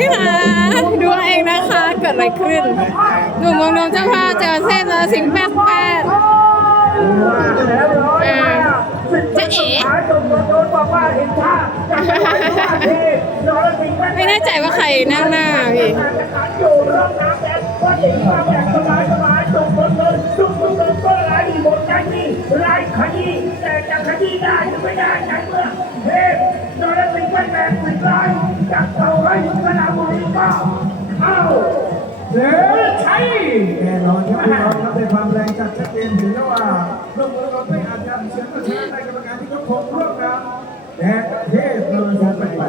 นี่ค่ะดูเอาเองนะคะ เกิดอะไรขึ้น หนุ่มเมืองนนท์เจ้าภาพเจอเส้นแล้วสิงห์แปดแปดเออจะเอ๋ไม่แน่ใจว่าใครนั่งหน้าพี่อยู่รอบน้ำแดงก็หนีมาแบบสบายสบายจุกเดินจุกเดินก็ไหลหมดใจนี่ไหลขยี้แต่จะขยี้ได้หรือไม่ได้ใจเมื่อเฮ้ยโดน สิงไปแบกสิงไรจากเต่าไว้สนามบุรีก็เอ้าเสือใช่แน่นอนครับพี่น้องครับในความแรงจัดชัดเจนถึงแล้วว่าลูกเราไม่อาจจะเสียงกระชากในกรรมการที่ยกธงร่วมกันแดกเทศเมืองสองแปดแป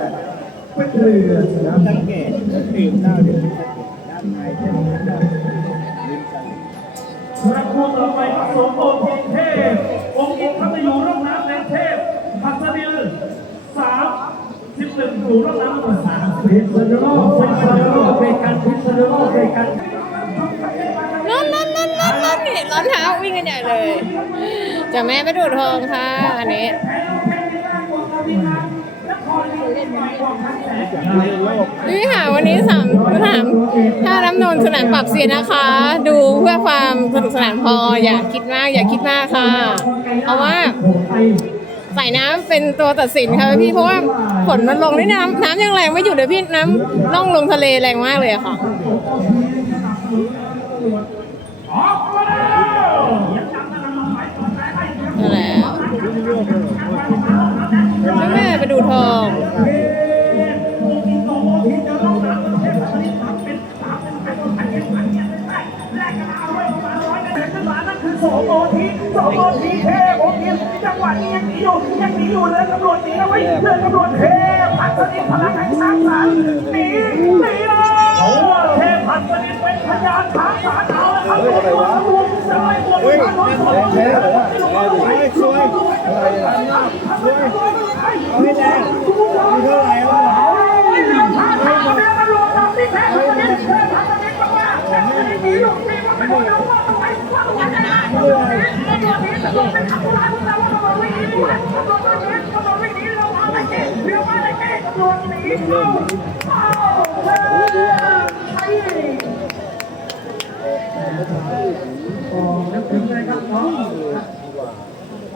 เป็นเรือสนามสังเกตดื่มเหล้าดื่มด้านในจะมีแบบลิ้นกันพระคู่ต่อไปผสมองค์เทพองค์อินทร์พัทยูร่องน้ำแดงเทพพัสดิลสาม สิบหนึ่งอยู่ร่องน้ำหมู่สามพิษณุโลกพิษณุโลกเป็นกันพิษณุโลกเรกันร้อนร้อนร้อนร้อนร้อนนี่ร้อนเท้าวิ่งกันใหญ่เลยจะแม่ไปดูทองค่ะอันนี้นี่ค่ะวันนี้สามสนามท่าน้ำนนสนามปรับเสียนนะคะ ดูเพื่อความสนุกสนานพออย่าคิดมากอย่าคิดมากค่ะ เพราะว่า สายน้ำเป็นตัวตัดสินค่ะพี่เพราะว่าฝนมันลงนี่น้ำน้ำยังแรงไม่หยุดเลยพี่น้ำล่องลงทะเลแรงมากเลยอะค่ะออกมาแล้วยังจำได้ไหมหมายถึงอะไรนั่นแหละแม่ไปดูทอง วะนี้ยังหนีอยู่ยังหนีอยู่เลยตำรวจหนีเอาไว้เรื่องตำรวจเทพพันธนิตพลังแห่งช้างสารหนีหนีเลยเทพพันธนิตเป็นพยานช้างสารเอาละครับตำรวจตำรวจจะไม่บวชไม่บวชไม่บวชไม่บวชไม่บวชไม่บวชไม่บวชเอาให้แรงมีเท่าไหร่วไนึกถึงเลยครับน้อง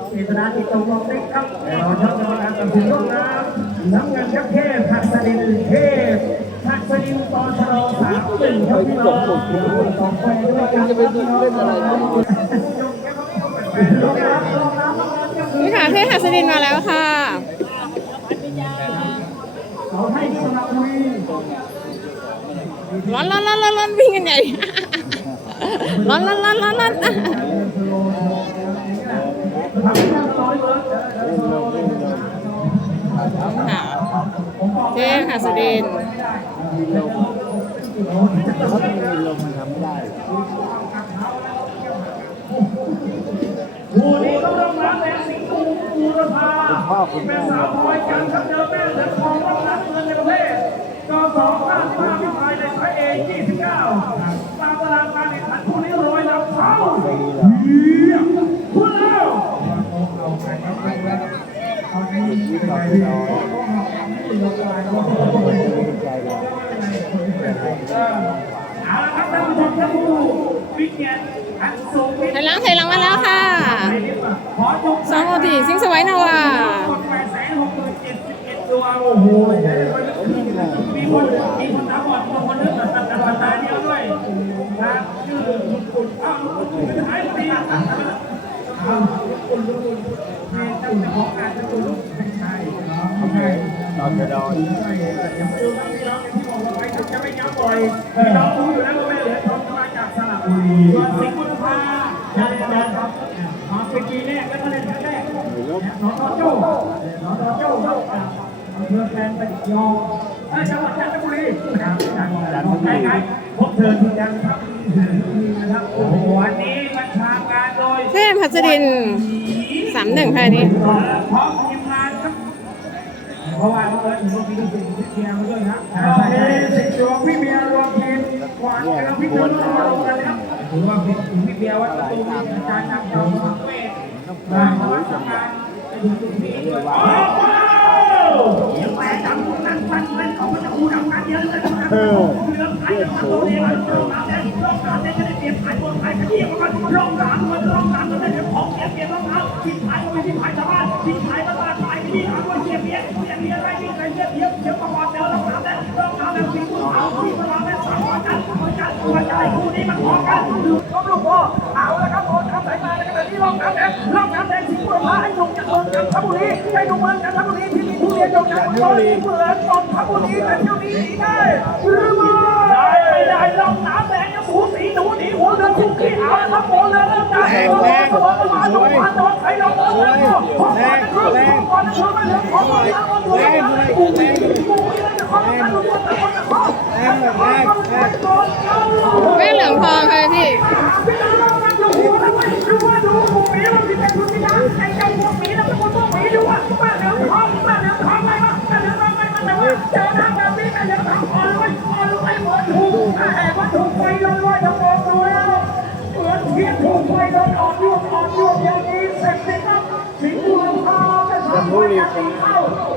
เจตนาจิตตรงมองเล็กครับเราชอบกรรมการตัดสินลูกน้ำน้ำเงินครับเทพพักดินเทพพักดินตอนชะลอสามหนึ่งครับพี่น้องสองไปด้วยกันจะไปเล่นอะไรนี่ค่ะเทพหัสดินมาแล้วค่ะ เขาให้สระบุรีร้อนร้อนร้อนร้อนร้อนวิ่งกันใหญ่ร้อนร้อนร้อนร้อนร้อนค่ะเทพหัสดินถ้าไม่มีลมมันทำไม่ได้ผู้นี้ต้องรับน้ำแดงสิงห์ บูรพาเป็นสาวน้อยกันครับเจอแม่เหลืองทองรับน้ำเงินในประเทศกสองห้าสิบห้าพิพายในพระเอกยี่สิบเก้าตามตารางการแข่งขันผู้นี้ร้อยลำเข้าเยี่ยมคุณแล้วเอาละครับท่านผู้ชมท่านผู้วิเกียรติอันสูงวิทไทยลังไทยลังมาแล้วค่ะ สองโอทีซิงสไว้นาวาคนแปดแสนหกหมื่นเจ็ดสิบเอ็ดดวงโอ้โหมีคนมีคนถามก่อนคนคนนึงตัดตัดตัดตาเดียวด้วยนะชื่อคุณคุณอ้าวคุณหายไปอะอ้าวคุณคุณคุณนี่ตั้งแต่ของการจะคุณไม่ใช่ไม่ใช่ตอนกระดอนอย่างที่เราอย่างที่บอกว่าไปจะไม่ย้ำบ่อยพี่น้องรู้อยู่แล้วว่าแม่เหลือทองมาจากสระบุรีส่วนสิงห์บุรพาจะจะครับมา เป็นปีแรกแล้วก็เล่นครั้งแรกน้องโจ้น้องโจ้เข้ากอำเภอแกลงไปยองจังหวัดจันทบุรีจังหวัดจันทบุรีพบเธอที่ยังครับนะครับโอ้โหวันนี้บัญชาการโดยเทพหัสดินสามหนึ่งค่ะนนี้พร้อมทีมงานครับเพราะว่าเออถือว่ามีลูกศิษย์ที่เชียร์มาด้วยนะใช่ใช่สิษย์หลวงพี่เบียรวมทีมกวาดกันแล้วพี่เบียร์รวมกันนะค รับถือว่าพี่พี่เบียร์วัดประตูอาจารย์นำเจ้ามาเวทมาพลังการไปดูทุกที่ด้วยว้าวยังแหวนจำพวกนั้นฟันเออเรือไทยจะมาตัวเองลงน้ำแดงลงน้ำแดงจะได้เปลี่ยนขายคนขายขยี้มันลงน้ำมันลงน้ำมันได้เดี๋ยวของแกเปลี่ยนรองเท้าทิ้งขายก็ไม่ทิ้งขาย ลูกพ่อเอาละครับผมทำสายมาในขณะที่ลองน้ำแดงลองน้ำแดงทิ้งคุณพาให้ลุงจากเมืองจันทบุรีให้ลุงเมืองจันทบุรีที่มีทุเรียนยงจันทบุรีเหมือนนนทบุรีแต่เที่ยวนี้ได้หรือไม่ได้ไม่ได้ลงน้ำแดงจะหูสีหนูหนีหัวเรือคุกกี้เอาละครับผมเลยเริ่มได้แรงสวยมาดูมาโดนใครเราโดนแล้วก็แรงแรงก่อนคือไม่เหลือของมันแล้วมันแรงแรงแรงแรง แม่เหลืองทองค่ะพี่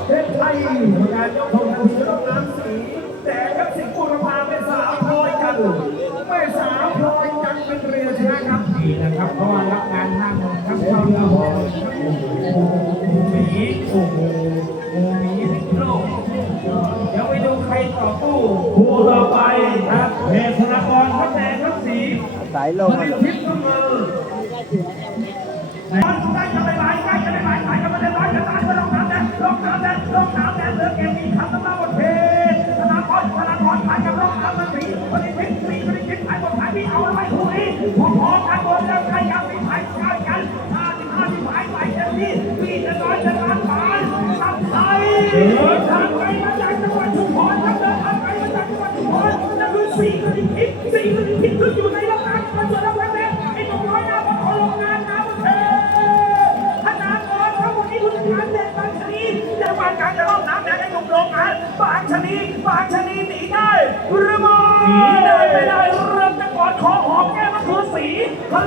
เป็นไทยงานยกธงทันทีต้องน้ำสี แต่ครับสิงห์บุรพาเป็นสาวพลอยกันไม่สาวพลอยกันเป็นเรือชนะครับนี่นะครับเพราะว่ารับงานห้างครับชาวเรือหอหมีโอ้โหหมีพิโลกเดี๋ยวไปดูใครต่อตู้คู่ต่อไปครับเทธนากรทัพแดงทัพสีสายลงผลิตทิพย์ก็มือ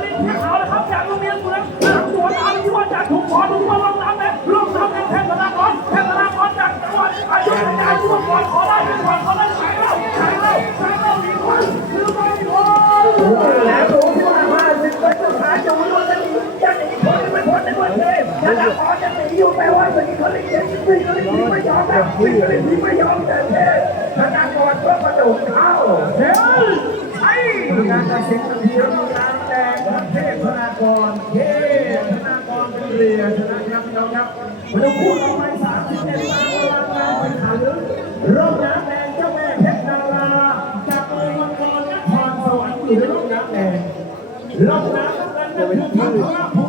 สีผลิตที่ขาวแล้วครับจากโรงเรียนเมืองหลังสวนอาที่ว่าจากถุงพอถุงว่าลงน้ำแดงลงน้ำแดงแทนธนากรแทนธนากรจากจังหวัดอายุทยาที่ว่าก่อนขอได้ก่อนขอได้ขายแล้วขายแล้วขายแล้วมีคนหรือไม่มีคนแล้วรู้ที่ว่าว่าสิบเป็นสุดท้ายจะรู้ว่าจะหนีจะหนีคนไม่พ้นในวันเลยจะละครจะหนีอยู่แปลว่าจะหนีเขาเลยจะหนีเขาเลยหนีไม่ยอมนะวิ่งเลยหนีไม่ยอมแต่เท่ธนากรก็กระโดดเข้าเฮ้ยไอ้งานตัดสินทีมงานแดงประเทศธนา กรเฮ้ธนากรเป็นเรือชนะครับพี่น้องครับมาดูคู่ต่อไปสามสิบเจ็ดตารางวัลแข่งขันร่มน้ำแดงเจ้าแม่เพชรนาราจากเมืองมังกรนครสวรรค์อยู่ในร่มน้ำแดงลงน้ำนั้นนั่นคือพระพระภู